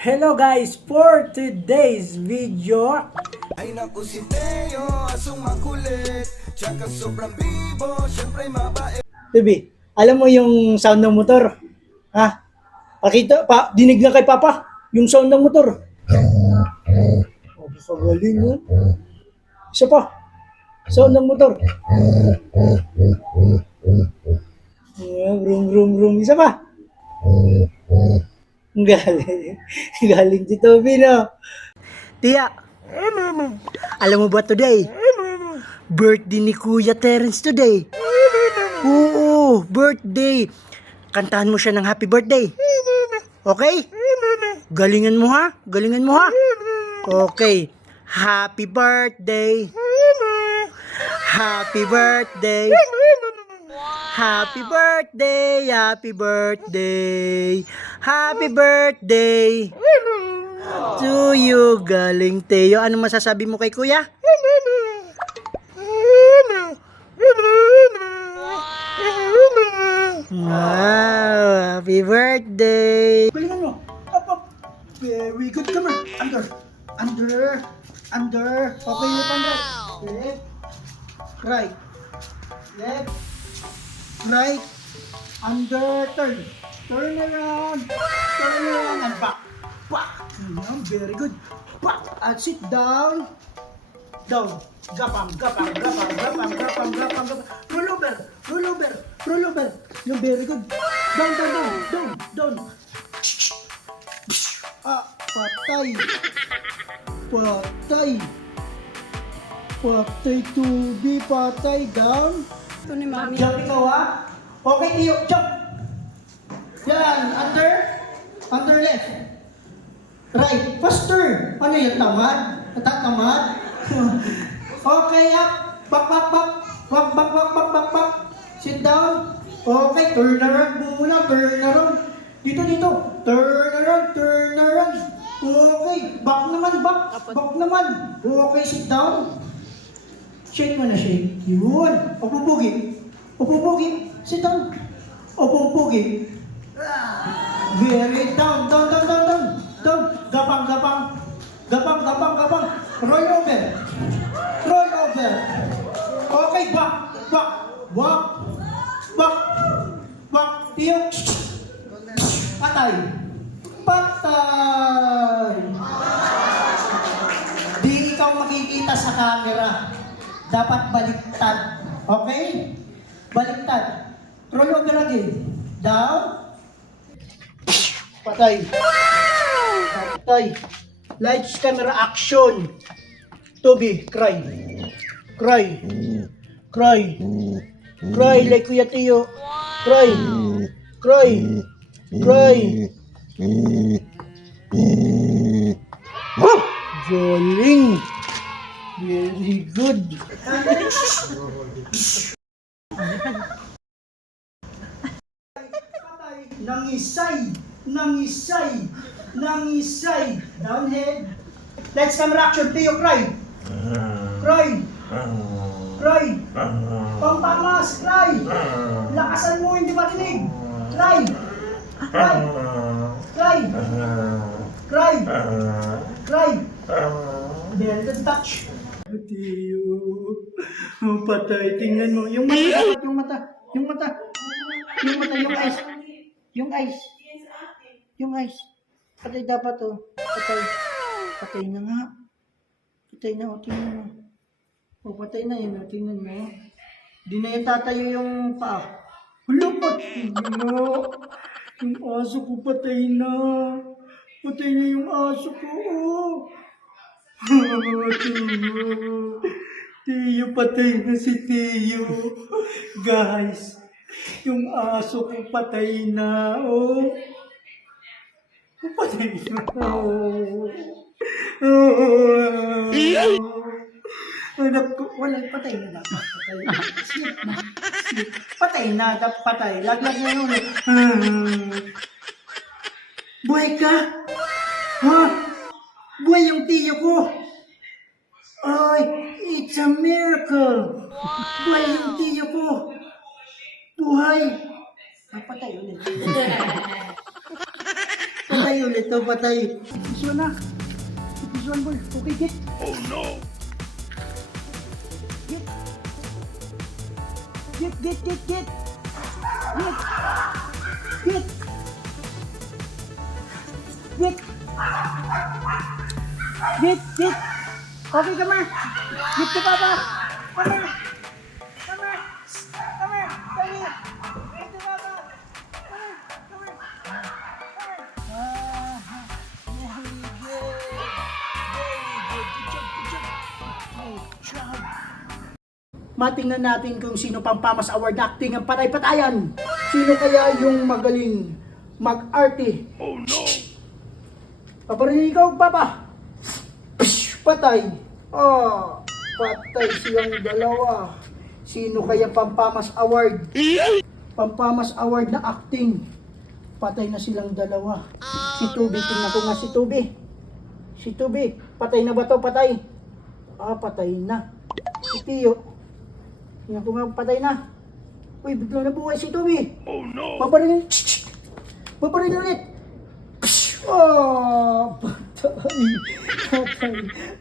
Hello guys, for today's video Ay naku si Teo, asong makulit. Tsaka sobrang bibo, syempre mabait. Tubi, alam mo yung sound ng motor? Ha? Dinig na kay Papa, yung sound ng motor. Oh, pagaling mo. Isa pa, sound ng motor. Vroom, vroom, vroom. Isa pa. Galing. Galing si Toby, no? Tia, alam mo ba today? Birthday ni Kuya Terence today. Oo, birthday. Kantahan mo siya ng happy birthday. Okay? Galingan mo ha? Galingan mo ha? Okay. Happy birthday. Happy birthday. Happy birthday. Happy birthday. Happy birthday. To you, galing Teo. Ano masasabi mo kay Kuya? Wow, happy birthday! Galingan mo! Up, up! Very good, come on! Under! Okay, left and right. Left, right. Left, right. Under, turn. Turn around, and back. Very good. Back, and sit down. Down. Gapang. Roll over. You're very good. Down. Ah, patay. Tubi, patay. Down. Ito ni Mami. Jump ikaw ha. Okay, Tiyo. Jump. Yan. Under left. Right. Faster. Ano yan? Tamad? Okay, up. Back. Sit down. Okay, turn around muna. Dito. Turn around. Okay, back naman. Okay, sit down. Shake mo na, shake. Yun. Upupugi. Sit down. Upupugi. Very down. Gapang. Roll over. Okay, back. Tiyo. Patay. Di ikaw makikita sa camera. Dapat baliktad. Okay? Baliktad. Roll over again. Down. Patay. Lights, camera, action. Toby, cry like Kuya Tiyo. Cry. Galing. Very good. Nangisay. Downhead. Lights, camera, action. Tiyo, cry. Pampamas, cry. Lakasan mo, hindi marinig. Cry. Very good touch. Tiyo. Patay. Tingnan mo. Yung mata. Yung eyes. Patay dapat to. Patay na nga. Tingnan mo. Patay na yun. Tingnan mo. Di na yung tatayo yung paa. Hulupot! Yung aso ko patay na. Patay na yung aso ko. Tiyo, patay na si Tiyo. Guys, yung aso ko patay na. Patay na. Wala, patay na dapat. Patay na dapat. Patay. Laglag na yun. Buhay ka? Ha? Buhay yung Tiyo ko. Ay, it's a miracle. Buhay yung Tiyo ko. Buhay. Patay ulit. Patay ulit to, patay. This one na. This one, boy. Okay, get. Oh, no. Get. Get. Get. Get. Get. Get. Get. Get. Okay, come here. Get to Papa. Come here. Come here. Come here. Come here. Get to Papa. Come here. Come here. Very good. Very good. Good job. Good job. Good job. Matingnan natin kung sino pang Pamas Award na acting ang patay-patayan. Sino kaya yung magaling mag-arte? Oh no! Paparinig ikaw, Papa! Psh, patay! Oh, patay silang dalawa. Sino kaya pang Pamas Award? Pampamas Award na acting. Patay na silang dalawa. Si Tubi, tingnan ko nga si Tubi. Si Tubi, patay na ba to? Patay? Ah, patay na. Si Tiyo, tingnan ko nga patay na. Uy, bigla na buhay si Tubi. Oh no! Paparin, paparin ulit. Psh! Oh, patay. Patay.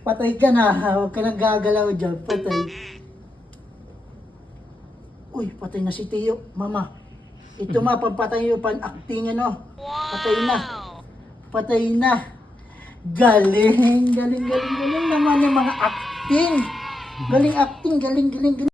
Patay ka na. Huwag ka nang gagalaw dyan. Patay. Uy, patay na si Tiyo. Mama, ito pampatay yung pan-acting ano. Patay na. Patay na. Galing, galing, galing, galing naman yung mga acting. Galing acting, galing, galing, galing.